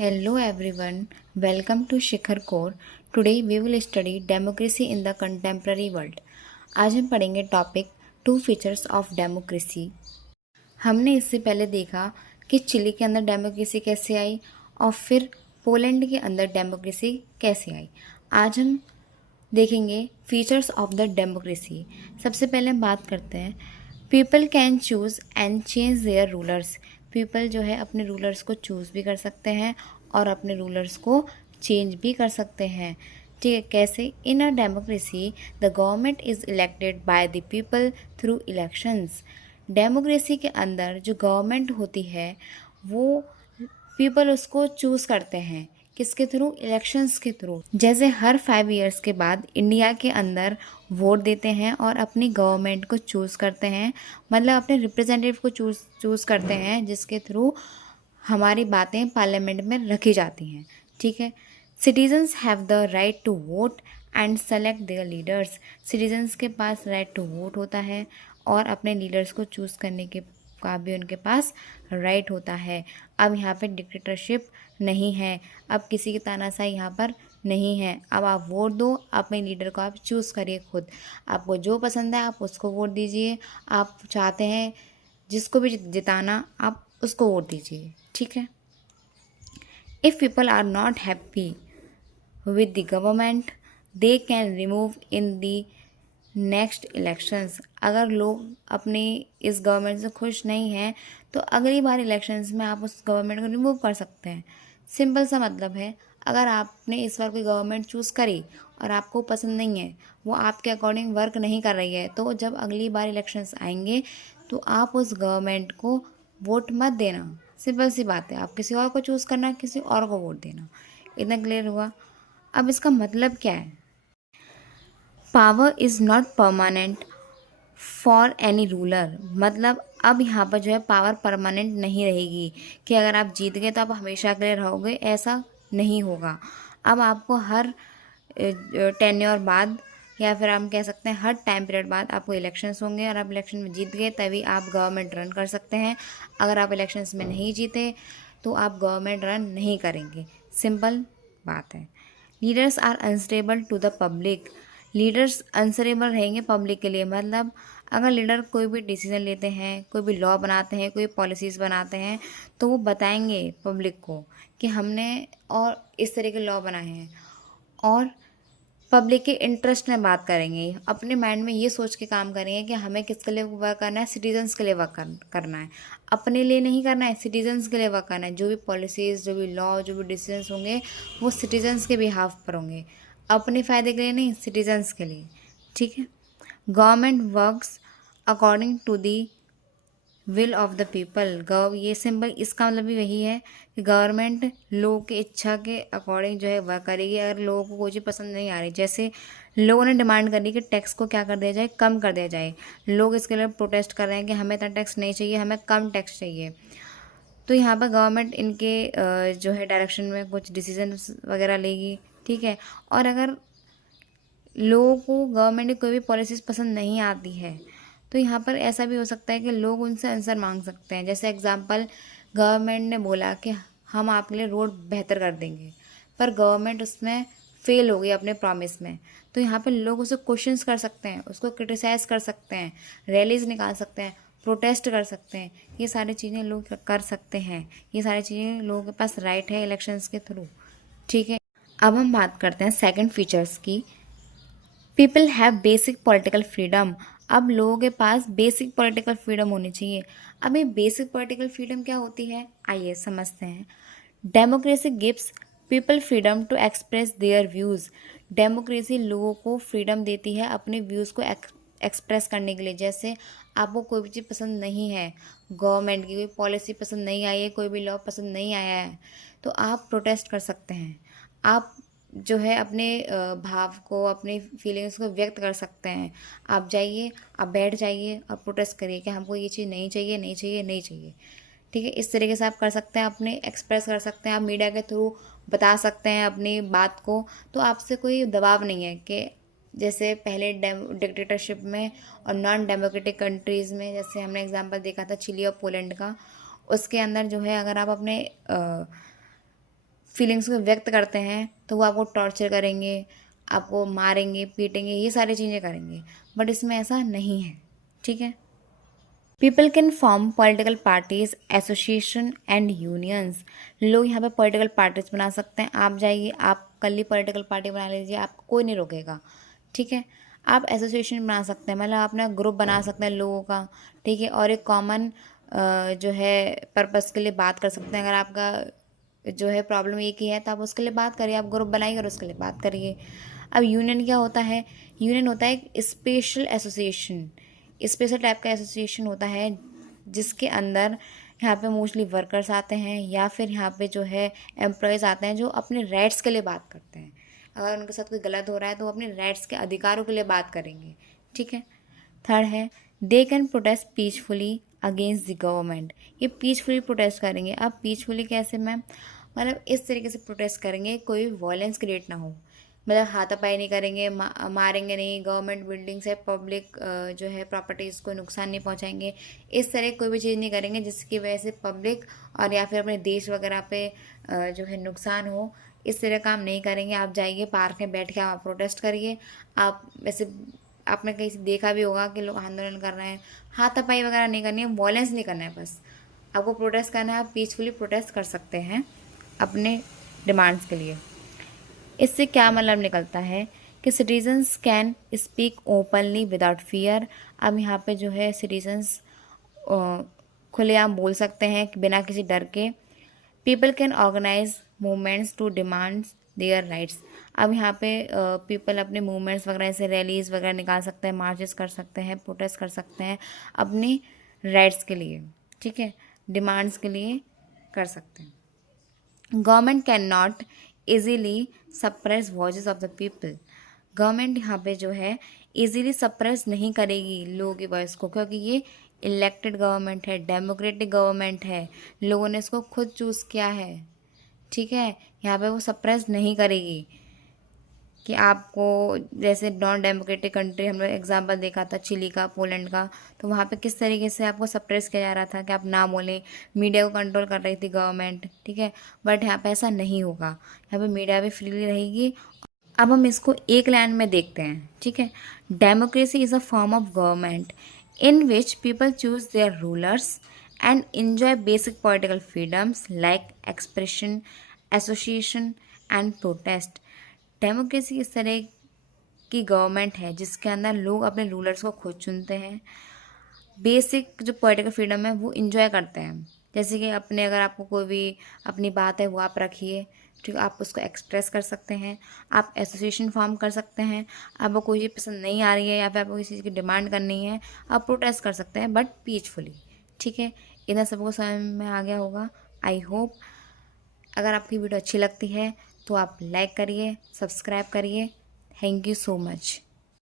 Hello everyone, welcome to Shikhar Core. Today we will study democracy in the contemporary world. आज हम पढ़ेंगे topic two features of democracy. हमने इससे पहले देखा कि चिली के अंदर डेमोक्रेसी कैसे आई और फिर पोलैंड के अंदर डेमोक्रेसी कैसे आई। आज हम देखेंगे फीचर्स ऑफ द डेमोक्रेसी। सबसे पहले हम बात करते हैं people can choose and change their rulers. People जो है अपने रूलर्स को चूज़ भी कर सकते हैं और अपने रूलर्स को चेंज भी कर सकते हैं। ठीक है, कैसे? In a democracy the government is elected by the people through elections. Democracy के अंदर जो गवर्नमेंट होती है वो पीपल उसको चूज़ करते हैं। किसके थ्रू? इलेक्शंस के थ्रू। जैसे हर 5 ईयर्स के बाद इंडिया के अंदर वोट देते हैं और अपनी गवर्नमेंट को चूज़ करते हैं, मतलब अपने रिप्रेजेंटेटिव को चूज़ करते हैं जिसके थ्रू हमारी बातें पार्लियामेंट में रखी जाती हैं। ठीक है, citizens have the right to vote and select their leaders. Citizens के पास राइट टू वोट होता है और अपने लीडर्स को चूज़ करने के का भी उनके पास राइट होता है। अब यहाँ पे डिक्टेटरशिप नहीं है, अब किसी की तानाशाही यहाँ पर नहीं है। अब आप वोट दो, अपने लीडर को आप चूज़ करिए खुद। आपको जो पसंद है आप उसको वोट दीजिए। आप चाहते हैं जिसको भी जिताना आप उसको वोट दीजिए। ठीक है। If people are not happy with the government they can remove in the next elections. अगर लोग अपनी इस गवर्नमेंट से खुश नहीं हैं तो अगली बार इलेक्शंस में आप उस गवर्नमेंट को रिमूव कर सकते हैं। सिंपल सा मतलब है, अगर आपने इस बार कोई गवर्नमेंट चूज़ करी और आपको पसंद नहीं है, वो आपके अकॉर्डिंग वर्क नहीं कर रही है, तो जब अगली बार इलेक्शंस आएंगे तो आप उस गवर्नमेंट को वोट मत देना। सिंपल सी बात है, आप किसी और को चूज़ करना, किसी और को वोट देना। इतना क्लियर हुआ? अब इसका मतलब क्या है? Power is not permanent for any ruler. मतलब अब यहाँ पर जो है पावर परमानेंट नहीं रहेगी कि अगर आप जीत गए तो आप हमेशा के लिए रहोगे, ऐसा नहीं होगा। अब आपको हर टेन्योर बाद या फिर हम कह सकते हैं हर टाइम पीरियड बाद आपको इलेक्शंस होंगे और आप इलेक्शन में जीत गए तभी आप गवर्नमेंट रन कर सकते हैं। अगर आप इलेक्शंस में नहीं जीते तो आप गवर्नमेंट रन नहीं करेंगे। सिंपल बात है। Leaders are answerable to the public. Leaders answerable रहेंगे पब्लिक के लिए। मतलब अगर लीडर कोई भी डिसीजन लेते हैं, कोई भी लॉ बनाते हैं, कोई पॉलिसीज़ बनाते हैं, तो वो बताएंगे पब्लिक को कि हमने और इस तरह के लॉ बनाए हैं, और पब्लिक के इंटरेस्ट में बात करेंगे। अपने माइंड में ये सोच के काम करेंगे कि हमें किसके लिए वर्क करना है, सिटीजन्स के लिए वर्क करना है। अपने लिए नहीं करना है, सिटीजन्स के लिए वर्क करना है। जो भी पॉलिसीज़, जो भी लॉ, जो भी डिसीजंस होंगे वो सिटीजन्स के बिहाफ पर होंगे, अपने फ़ायदे के लिए नहीं, सिटीजन्स के लिए। ठीक है। Government works according to the will of the people. ये सिंपल इसका मतलब भी वही है कि गवर्नमेंट लोगों की इच्छा के अकॉर्डिंग जो है वर्क करेगी। अगर लोगों को कोई चीज़ पसंद नहीं आ रही, जैसे लोगों ने डिमांड करी कि टैक्स को क्या कर दिया जाए, कम कर दिया जाए, लोग इसके लिए प्रोटेस्ट कर रहे हैं कि हमें इतना टैक्स नहीं चाहिए, हमें कम टैक्स चाहिए, तो यहाँ पर गवर्नमेंट इनके जो है डायरेक्शन में कुछ डिसीजन वगैरह लेगी। ठीक है। और अगर लोगों को गवर्नमेंट की कोई भी पॉलिसीज़ पसंद नहीं आती है तो यहाँ पर ऐसा भी हो सकता है कि लोग उनसे आंसर मांग सकते हैं। जैसे एग्जांपल, गवर्नमेंट ने बोला कि हम आपके लिए रोड बेहतर कर देंगे, पर गवर्नमेंट उसमें फेल हो गई अपने प्रॉमिस में, तो यहाँ पर लोग उसे क्वेश्चंस कर सकते हैं, उसको क्रिटिसाइज़ कर सकते हैं, रैलीज निकाल सकते हैं, प्रोटेस्ट कर सकते हैं। ये सारी चीज़ें लोग कर सकते हैं। ये सारी चीज़ें लोगों के पास राइट है इलेक्शंस के थ्रू। ठीक है। अब हम बात करते हैं सेकंड फीचर्स की। People have basic political freedom. अब लोगों के पास बेसिक पॉलिटिकल फ्रीडम होनी चाहिए। अब ये बेसिक पॉलिटिकल फ्रीडम क्या होती है, आइए समझते हैं। Democracy gives people freedom to express their views. Democracy लोगों को फ्रीडम देती है अपने व्यूज़ को एक्सप्रेस करने के लिए। जैसे आपको कोई भी चीज़ पसंद नहीं है, गवर्नमेंट की कोई पॉलिसी पसंद नहीं आई है, कोई भी लॉ पसंद नहीं आया है, तो आप प्रोटेस्ट कर सकते हैं। आप जो है अपने भाव को, अपनी फीलिंग्स को व्यक्त कर सकते हैं। आप जाइए, आप बैठ जाइए और प्रोटेस्ट करिए कि हमको ये चीज़ नहीं चाहिए, नहीं चाहिए, नहीं चाहिए। ठीक है। इस तरीके से आप कर सकते हैं, अपने एक्सप्रेस कर सकते हैं। आप मीडिया के थ्रू बता सकते हैं अपनी बात को, तो आपसे कोई दबाव नहीं है कि जैसे पहले डिक्टेटरशिप में और नॉन डेमोक्रेटिक कंट्रीज़ में, जैसे हमने एग्जांपल देखा था चिली और पोलैंड का, उसके अंदर जो है अगर आप अपने फीलिंग्स को व्यक्त करते हैं तो वो आपको टॉर्चर करेंगे, आपको मारेंगे, पीटेंगे, ये सारी चीज़ें करेंगे। बट इसमें ऐसा नहीं है, ठीक है। People can form political parties, association and unions. लोग यहाँ पे पॉलिटिकल पार्टीज बना सकते हैं। आप जाइए, आप कल ही पॉलिटिकल पार्टी बना लीजिए, आपको कोई नहीं रोकेगा, ठीक है। आप एसोसिएशन बना सकते हैं, मतलब आप अपना ग्रुप बना सकते हैं लोगों का, ठीक है। और एक कॉमन जो है पर्पस के लिए बात कर सकते हैं। अगर आपका जो है प्रॉब्लम एक ही है तो आप उसके लिए बात करिए, आप ग्रुप बनाइए और उसके लिए बात करिए। अब यूनियन क्या होता है? यूनियन होता है एक स्पेशल एसोसिएशन, स्पेशल टाइप का एसोसिएशन होता है जिसके अंदर यहाँ पे मोस्टली वर्कर्स आते हैं या फिर यहाँ पे जो है एम्प्लॉयज़ आते हैं जो अपने राइट्स के लिए बात करते हैं। अगर उनके साथ कोई गलत हो रहा है तो वो अपने राइट्स के अधिकारों के लिए बात करेंगे, ठीक है। थर्ड है, they can protest peacefully against the government. ये पीसफुली प्रोटेस्ट करेंगे। अब पीसफुली कैसे मैम? मतलब इस तरीके से प्रोटेस्ट करेंगे कोई वॉयलेंस क्रिएट ना हो, मतलब हाथापाई नहीं करेंगे, मारेंगे नहीं, गवर्नमेंट बिल्डिंग्स है, पब्लिक जो है प्रॉपर्टीज़ को नुकसान नहीं पहुंचाएंगे। इस तरह कोई भी चीज़ नहीं करेंगे जिसकी वजह से पब्लिक और या फिर अपने देश वगैरह पे जो है नुकसान हो। इस तरह काम नहीं करेंगे। आप जाइए पार्क में बैठ के आप प्रोटेस्ट करिए। आप वैसे आपने कहीं से देखा भी होगा कि लोग आंदोलन कर रहे हैं, हाथापाई वगैरह नहीं करनी है, वॉयलेंस नहीं करना है, बस आपको प्रोटेस्ट करना है। आप पीसफुली प्रोटेस्ट कर सकते हैं अपने डिमांड्स के लिए। इससे क्या मतलब निकलता है कि citizens can speak openly without fear. अब यहाँ पे जो है सिटीजन्स खुलेआम बोल सकते हैं कि बिना किसी डर के। People can organise movements to demand their rights. अब यहाँ पे पीपल अपने मूवमेंट्स वगैरह से रैलीज वगैरह निकाल सकते हैं, मार्चेस कर सकते हैं, प्रोटेस्ट कर सकते हैं अपनी राइट्स के लिए, ठीक है, डिमांड्स के लिए कर सकते हैं। Government can not easily suppress voice of the people. Government यहाँ पे जो है इजीली सप्रेस नहीं करेगी लोगों की वॉइस को, क्योंकि ये इलेक्टेड गवर्नमेंट है, डेमोक्रेटिक गवर्नमेंट है, लोगों ने इसको खुद चूज़ किया है, ठीक है। यहाँ पे वो सप्रेस नहीं करेगी कि आपको, जैसे नॉन डेमोक्रेटिक कंट्री हम लोग एग्जाम्पल देखा था चिली का, पोलैंड का, तो वहाँ पे किस तरीके से आपको सप्रेस किया जा रहा था कि आप ना बोलें, मीडिया को कंट्रोल कर रही थी गवर्नमेंट, ठीक है। बट यहाँ पे ऐसा नहीं होगा, यहाँ पे मीडिया भी फ्रीली रहेगी। अब हम इसको एक लाइन में देखते हैं, ठीक है। Democracy is a form of government in which people choose there rulers and enjoy basic political freedoms like expression, association and protest. Democracy इस तरह की गवर्नमेंट है जिसके अंदर लोग अपने रूलर्स को खुद चुनते हैं, बेसिक जो पॉलिटिकल फ्रीडम है वो इंजॉय करते हैं। जैसे कि अपने, अगर आपको कोई भी अपनी बात है वो आप रखिए, ठीक है, आप उसको एक्सप्रेस कर सकते हैं, आप एसोसिएशन फॉर्म कर सकते हैं। आपको कोई चीज़ पसंद नहीं आ रही है या फिर आपको किसी चीज़ की डिमांड करनी है, आप प्रोटेस्ट कर सकते हैं, बट पीसफुली, ठीक है। इतना सबको समझ में आ गया होगा, आई होप। अगर आपकी वीडियो अच्छी लगती है तो आप लाइक करिए, सब्सक्राइब करिए। Thank you so much.